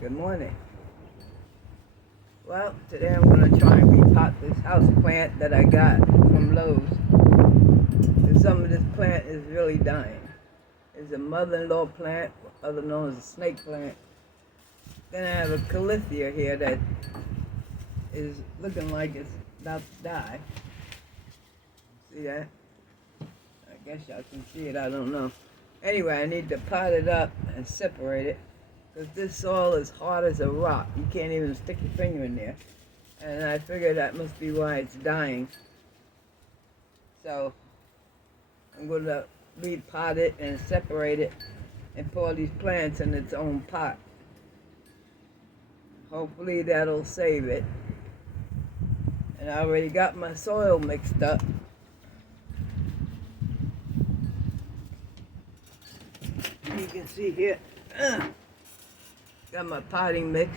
Good morning. Well, today I'm going to try and repot this house plant that I got from Lowe's. And some of this plant is really dying. It's a mother-in-law plant, other known as a snake plant. Then I have a calathea here that is looking like it's about to die. See that? I guess y'all can see it, I don't know. Anyway, I need to pot it up and separate it, because this soil is hard as a rock. You can't even stick your finger in there. And I figure that must be why it's dying. So I'm going to repot it and separate it and pour these plants in its own pot. Hopefully that'll save it. And I already got my soil mixed up. You can see here, got my potting mix,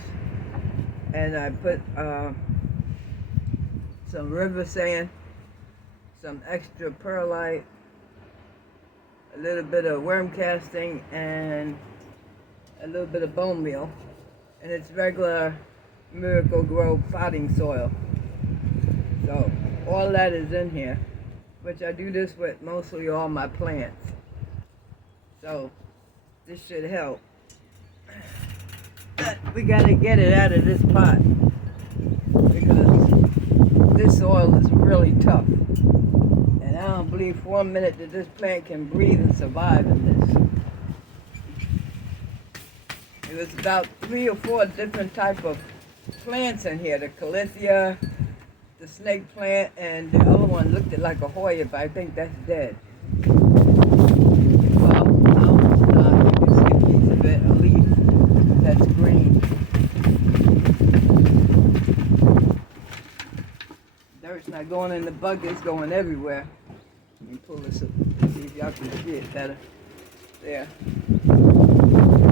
and I put some river sand, some extra perlite, a little bit of worm casting, and a little bit of bone meal. And it's regular Miracle Grow potting soil. So all that is in here, which I do this with mostly all my plants. So this should help. But we gotta get it out of this pot, because this soil is really tough. And I don't believe for 1 minute that this plant can breathe and survive in this. It was about 3 or 4 different type of plants in here. The calathea, the snake plant, and the other one looked like a Hoya, but I think that's dead. Well, almost not. You can see a piece of it, a leaf that's green. Dirt's not going in the bucket, it's going everywhere. Let me pull this up and see if y'all can see it better. There.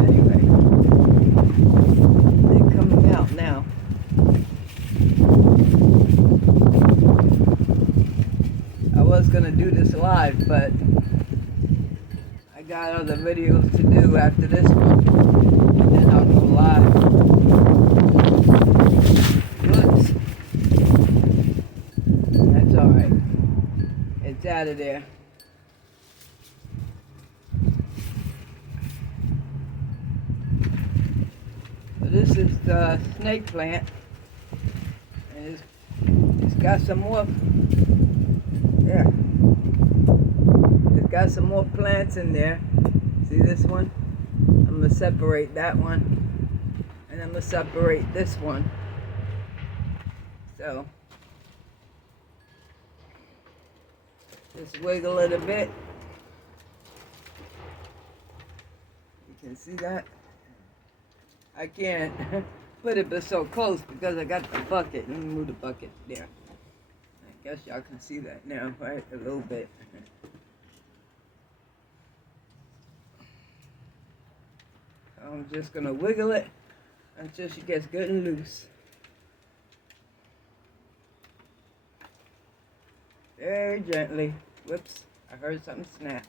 Anyway, they're coming out now. I was gonna do this live, but I got other videos to do after this one, and then I'll go live. Whoops. That's alright. It's out of there. So this is the snake plant, and it's got some more. Yeah. It's got some more plants in there. See this one? I'm going to separate that one. And I'm going to separate this one. So, just wiggle it a bit. You can see that? I can't put it but so close because I got the bucket. Let me move the bucket there. I guess y'all can see that now, right? A little bit. I'm just going to wiggle it until she gets good and loose. Very gently. Whoops, I heard something snap.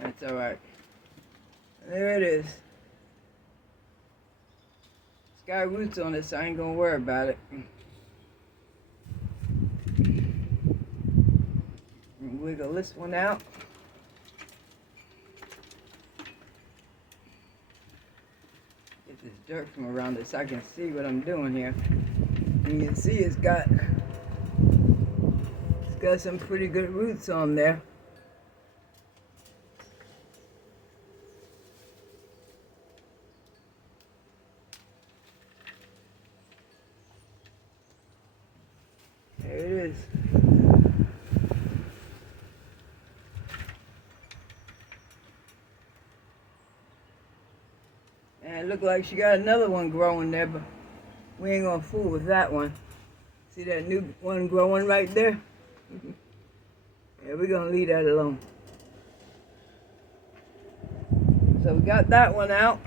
That's alright. There it is. It's got roots on it, so I ain't going to worry about it. And wiggle this one out. Get this dirt from around it so I can see what I'm doing here. And you can see it's got some pretty good roots on there. There it is. And it looked like she got another one growing there, but we ain't gonna fool with that one. See that new one growing right there? Yeah, we're gonna leave that alone. So we got that one out.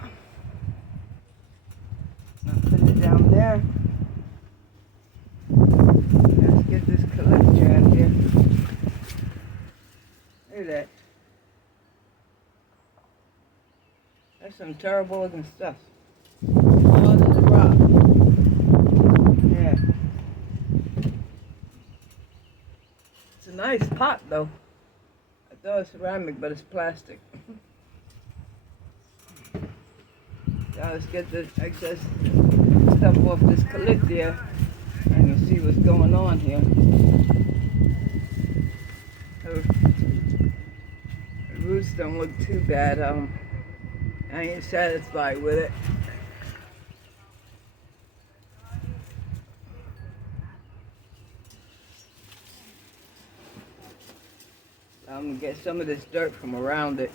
I'll put it down there. Let's get this calathea out here. Look at that. That's some terrible looking stuff. a nice pot though. I thought it was ceramic, but it's plastic. Now let's get this excess stuff off this calathea and you see what's going on here. The roots don't look too bad. I ain't satisfied with it. I'm gonna get some of this dirt from around it.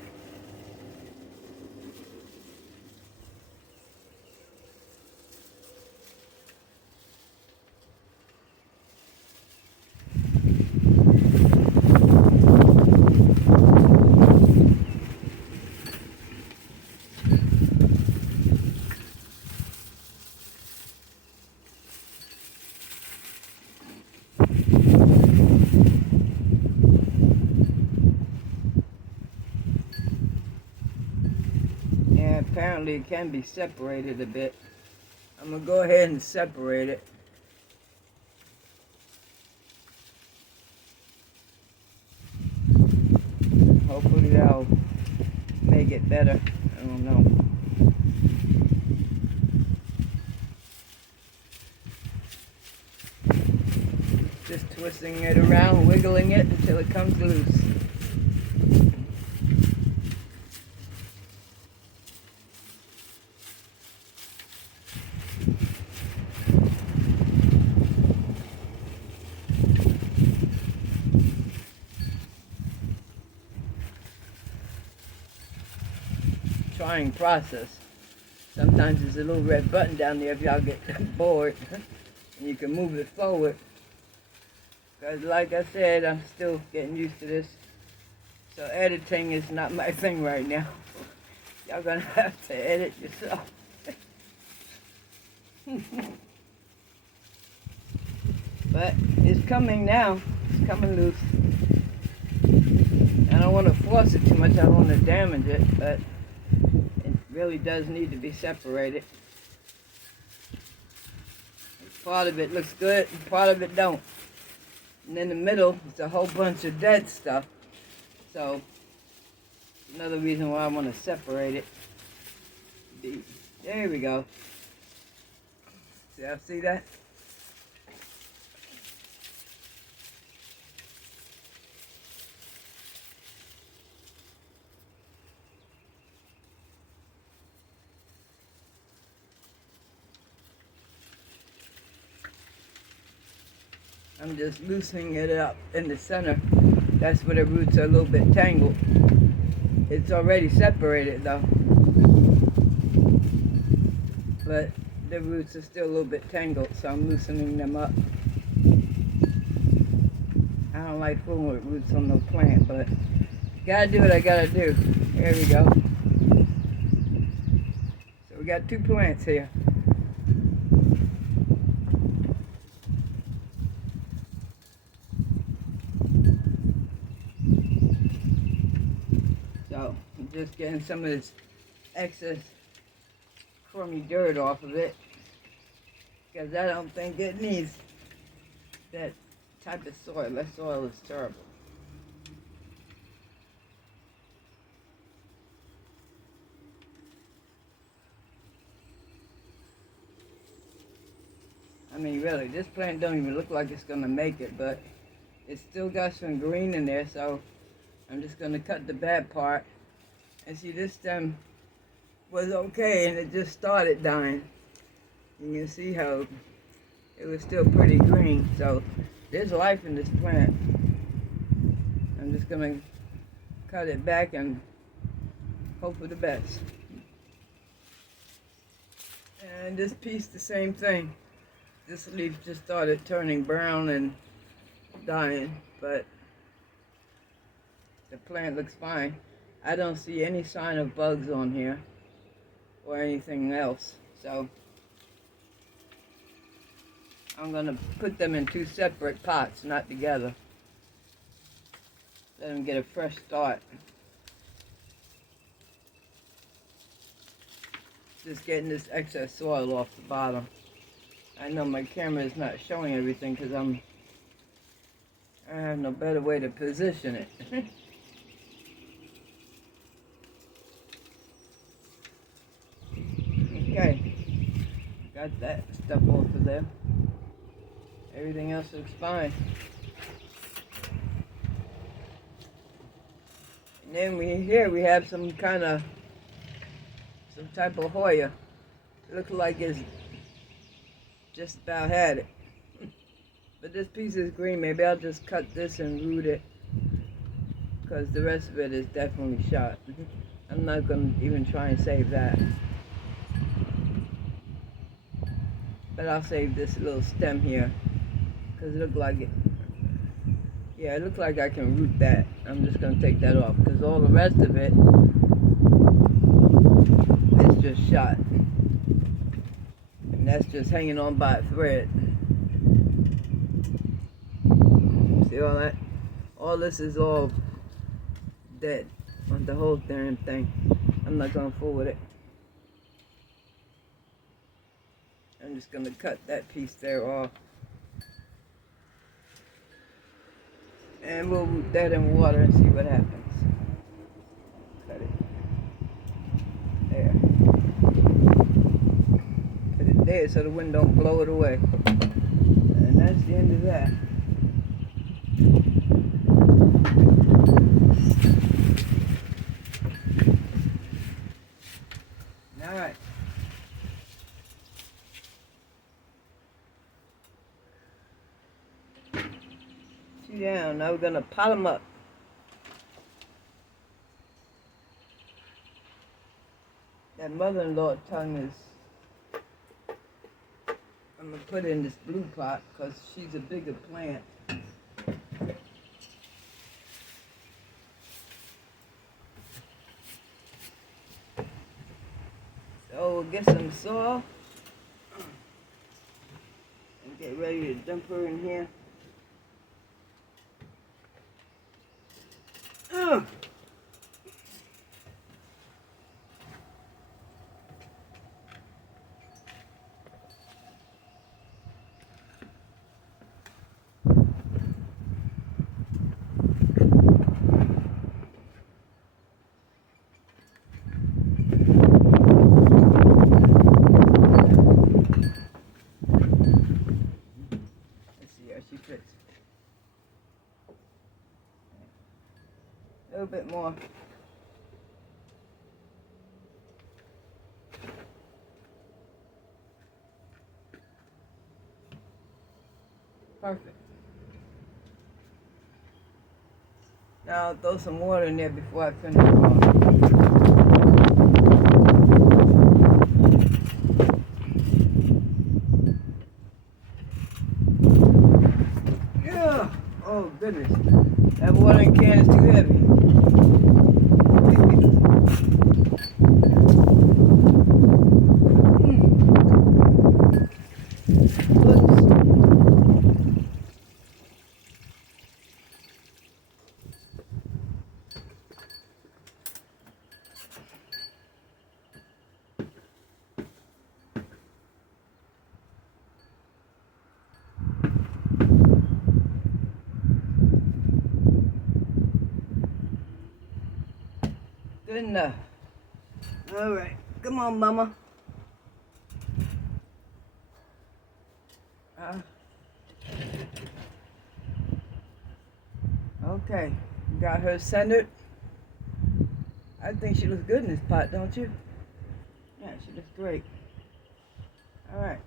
And apparently it can be separated a bit. I'm gonna go ahead and separate it. Hopefully that'll make it better. I don't know. Just twisting it around, wiggling it until it comes loose. Trying process. Sometimes there's a little red button down there if y'all get bored and you can move it forward. Because like I said, I'm still getting used to this. So editing is not my thing right now. Y'all gonna have to edit yourself. But it's coming now. It's coming loose. I don't want to force it too much. I don't want to damage it, but it really does need to be separated. Part of it looks good and part of it don't. And in the middle, it's a whole bunch of dead stuff. So, another reason why I want to separate it. There we go. See that? I'm just loosening it up in the center. That's where the roots are a little bit tangled. It's already separated though. But the roots are still a little bit tangled, so I'm loosening them up. I don't like fooling with roots on no plant, but gotta do what I gotta do. There we go. So we got 2 plants here. So I'm just getting some of this excess crummy dirt off of it because I don't think it needs that type of soil. That soil is terrible. I mean, really, this plant don't even look like it's gonna make it, but it's still got some green in there, so I'm just gonna cut the bad part. And see, this stem was okay, and it just started dying. You can see how it was still pretty green, so there's life in this plant. I'm just gonna cut it back and hope for the best. And this piece, the same thing. This leaf just started turning brown and dying, but the plant looks fine. I don't see any sign of bugs on here or anything else, so I'm gonna put them in 2 separate pots, not together. Let them get a fresh start. Just getting this excess soil off the bottom. I know my camera is not showing everything because I'm I have no better way to position it. Okay, got that stuff off of there. Everything else looks fine. And then we have some type of Hoya. It looks like it's just about had it. But this piece is green. Maybe I'll just cut this and root it, because the rest of it is definitely shot. I'm not going to even try and save that. But I'll save this little stem here, because it looks like it. Yeah, it looks like I can root that. I'm just going to take that off, because all the rest of it is just shot. And that's just hanging on by a thread. See all that? All this is all dead on the whole damn thing. I'm not going to fool with it. I'm just going to cut that piece there off. And we'll root that in water and see what happens. Cut it. There. Put it there so the wind don't blow it away. And that's the end of that. Alright. 2 down. Now we're going to pot them up. That mother-in-law tongue is, I'm going to put in this blue pot because she's a bigger plant. So we'll get some soil and get ready to dump her in here. A little bit more. Perfect. Now I'll throw some water in there before I finish it off. Yeah. Oh goodness. That watering can is too heavy. Good enough. All right, come on, Mama. Okay, got her centered. I think she looks good in this pot, don't you? Yeah, she looks great. All right.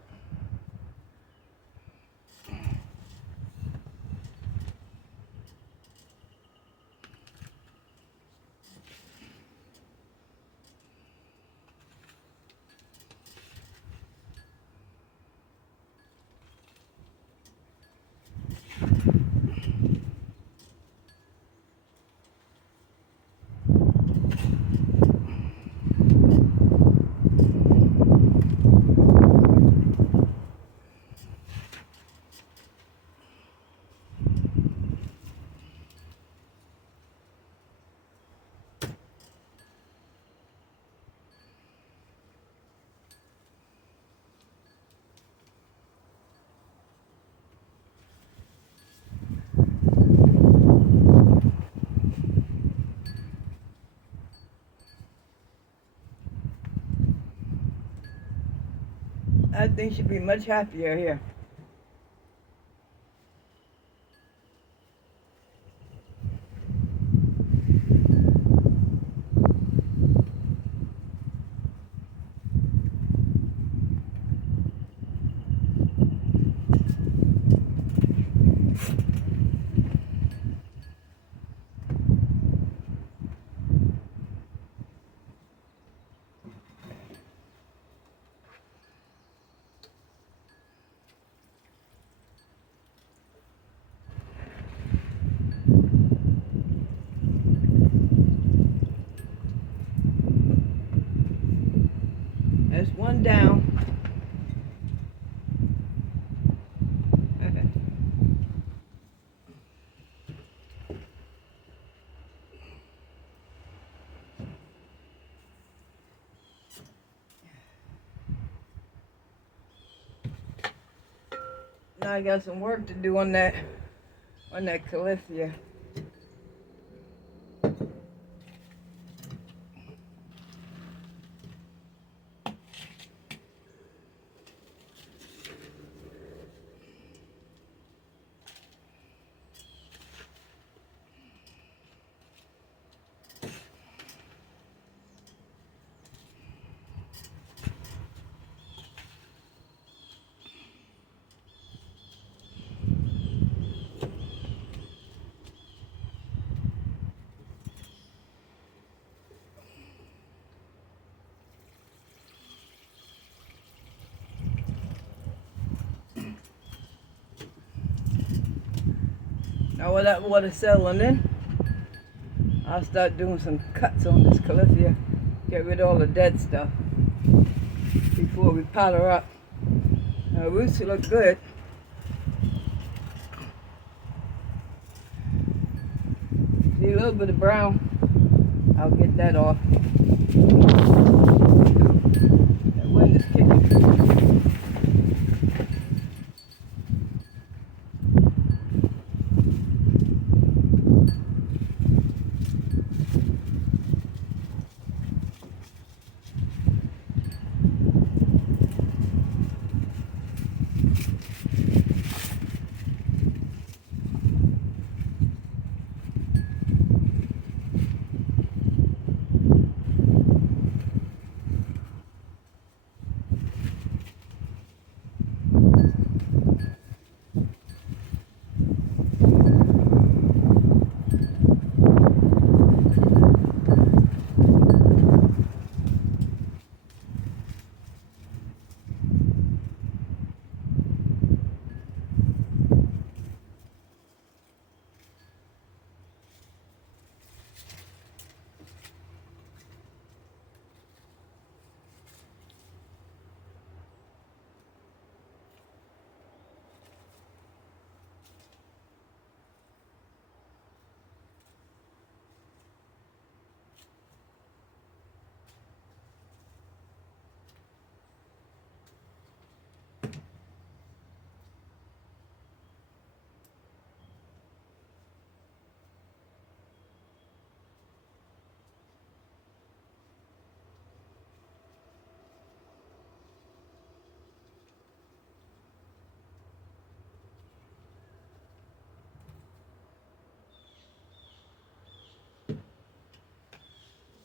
I think she'd be much happier here. That's one down. Now I got some work to do on that calathea. Now with that water settling in, I'll start doing some cuts on this calathea. Get rid of all the dead stuff before we pot her up. Now, roots look good. See a little bit of brown. I'll get that off. That wind is kicking.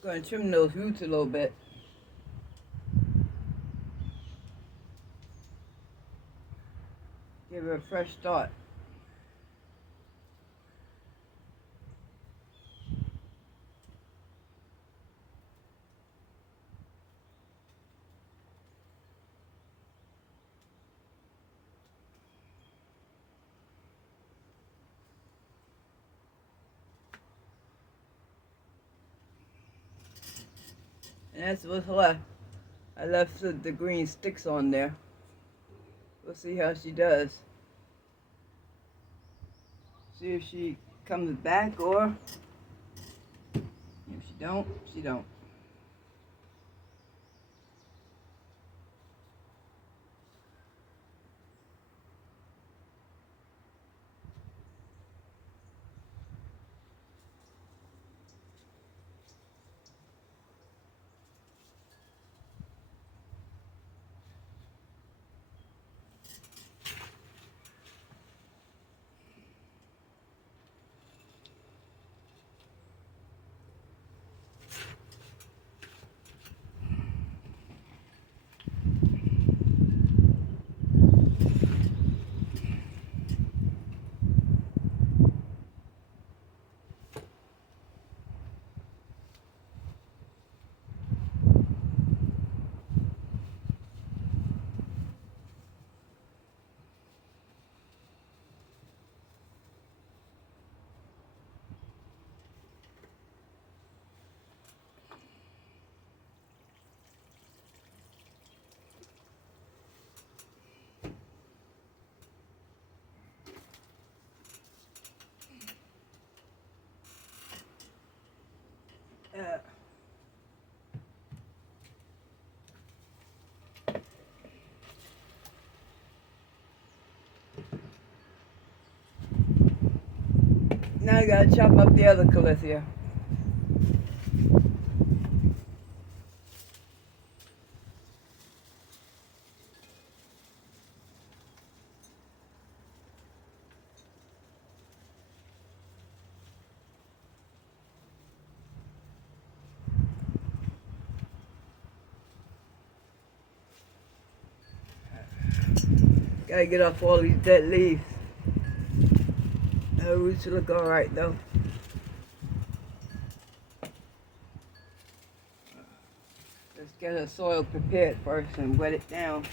Going to trim those roots a little bit. Give her a fresh start. And that's what's left. I left the green sticks on there. We'll see how she does. See if she comes back, or if she don't, she don't. Now I gotta chop up the other calathea. Gotta get off all these dead leaves. The roots look alright though. Let's get the soil prepared first and wet it down.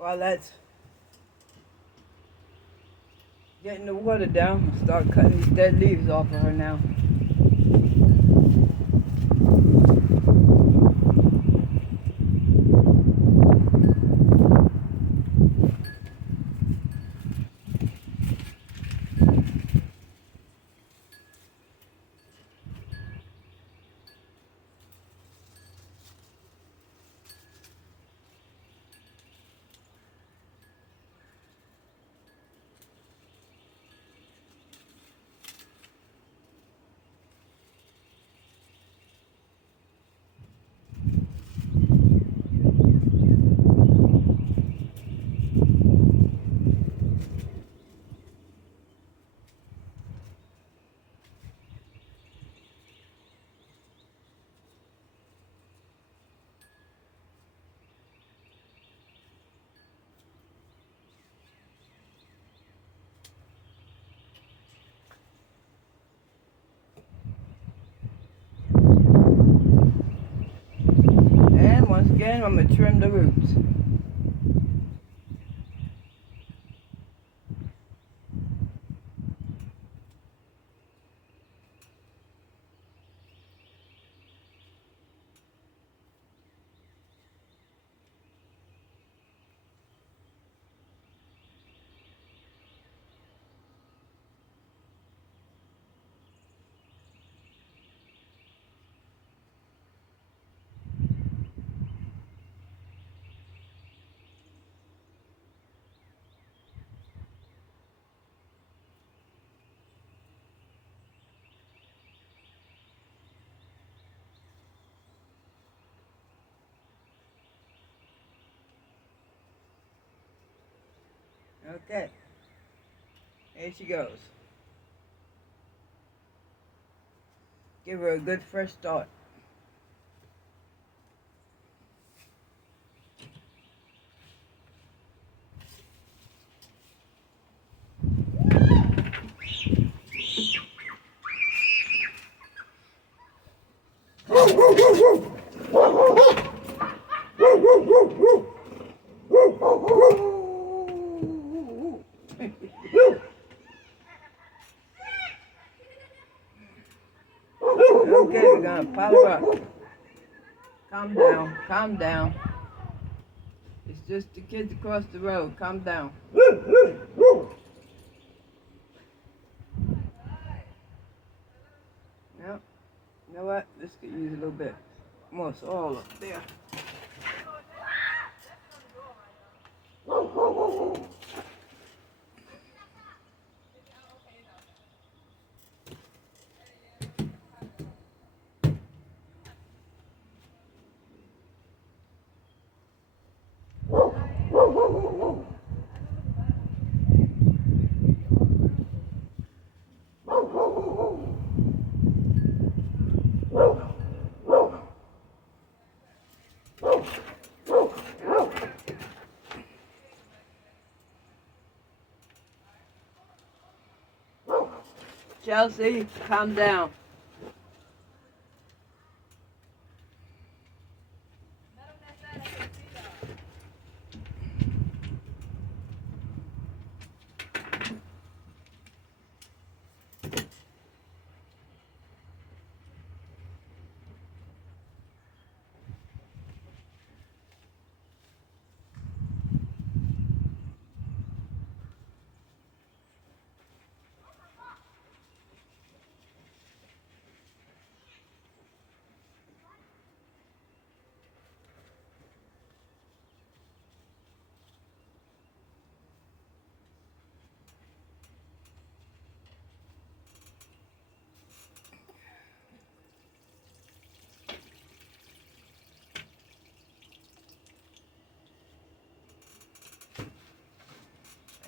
While that's getting the water down, I'll start cutting these dead leaves off of her now. And once again, I'm going to trim the roots. Okay, here she goes. Give her a good fresh start. Okay, we're gonna pile her up. Calm down, calm down. It's just the kids across the road. Calm down. Yep. You know what? This could use a little bit more soil up there. Chelsea, calm down.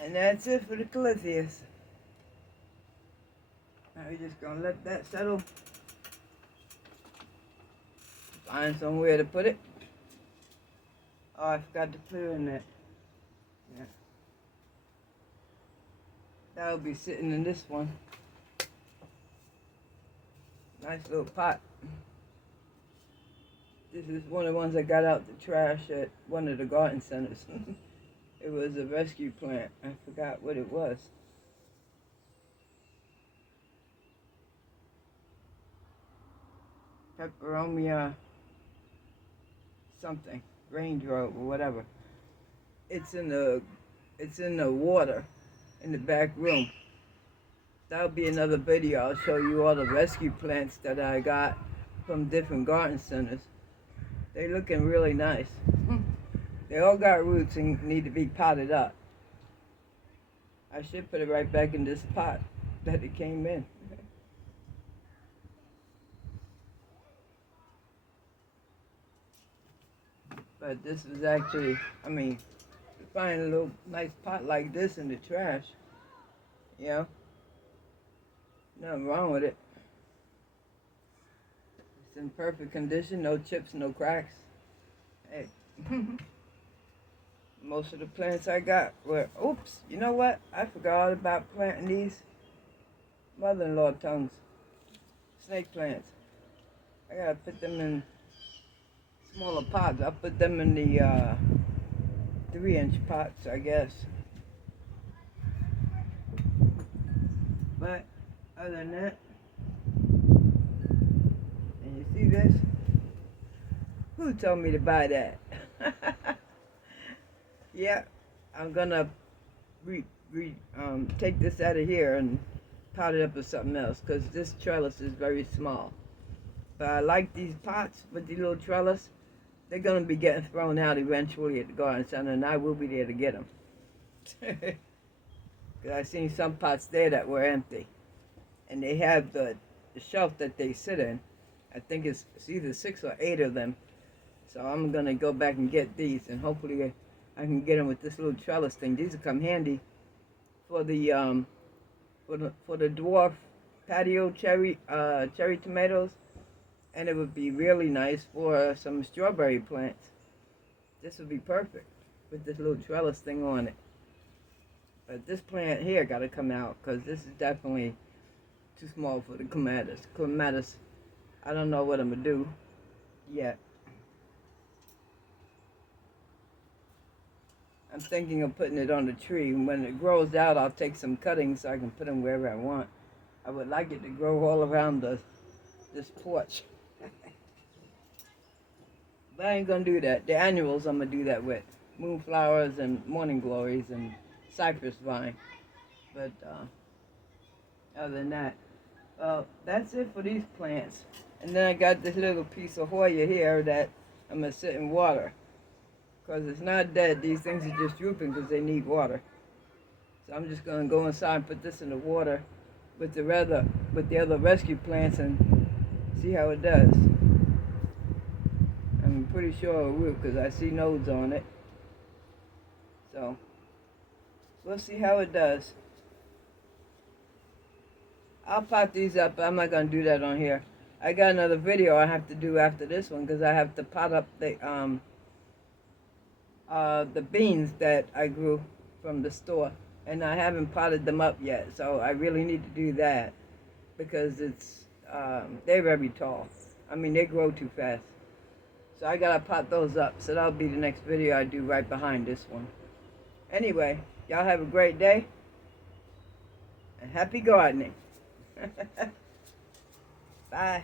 And that's it for the calatheas. Now we're just gonna let that settle. Find somewhere to put it. Oh, I forgot to put it in that. Yeah. That'll be sitting in this one. Nice little pot. This is one of the ones I got out the trash at one of the garden centers. It was a rescue plant. I forgot what it was. Peperomia something. Raindrop or whatever. It's in the water in the back room. That'll be another video. I'll show you all the rescue plants that I got from different garden centers. They're looking really nice. They all got roots and need to be potted up. I should put it right back in this pot that it came in. But this is actually, to find a little nice pot like this in the trash, you know, nothing wrong with it. It's in perfect condition, no chips, no cracks. Hey. Most of the plants I got were, oops, you know what? I forgot all about planting these mother-in-law tongues, snake plants. I gotta put them in smaller pots. I'll put them in the 3-inch pots, I guess. But other than that, and you see this? Who told me to buy that? Yeah, I'm gonna take this out of here and pot it up with something else, because this trellis is very small. But I like these pots with the little trellis. They're gonna be getting thrown out eventually at the garden center, and I will be there to get them. Because I seen some pots there that were empty, and they have the shelf that they sit in. I think it's either 6 or 8 of them. So I'm gonna go back and get these, and hopefully I can get them with this little trellis thing. These will come handy for the dwarf patio cherry tomatoes, and it would be really nice for some strawberry plants. This would be perfect with this little trellis thing on it. But this plant here got to come out, because this is definitely too small for the clematis. Clematis, I don't know what I'm gonna do yet. I'm thinking of putting it on the tree. When it grows out, I'll take some cuttings so I can put them wherever I want. I would like it to grow all around this porch. But I ain't gonna do that. The annuals I'm gonna do that with. Moonflowers and morning glories and cypress vine. But other than that, that's it for these plants. And then I got this little piece of Hoya here that I'm gonna sit in water. Because it's not dead. These things are just drooping because they need water. So I'm just going to go inside and put this in the water with the other rescue plants and see how it does. I'm pretty sure it will, because I see nodes on it. So we'll see how it does. I'll pot these up. I'm not going to do that on here. I got another video I have to do after this one, because I have to pot up the beans that I grew from the store, and I haven't potted them up yet, so I really need to do that. because they're very tall. I mean, they grow too fast. So I gotta pot those up. So that'll be the next video I do right behind this one. Anyway, y'all have a great day. And happy gardening. Bye.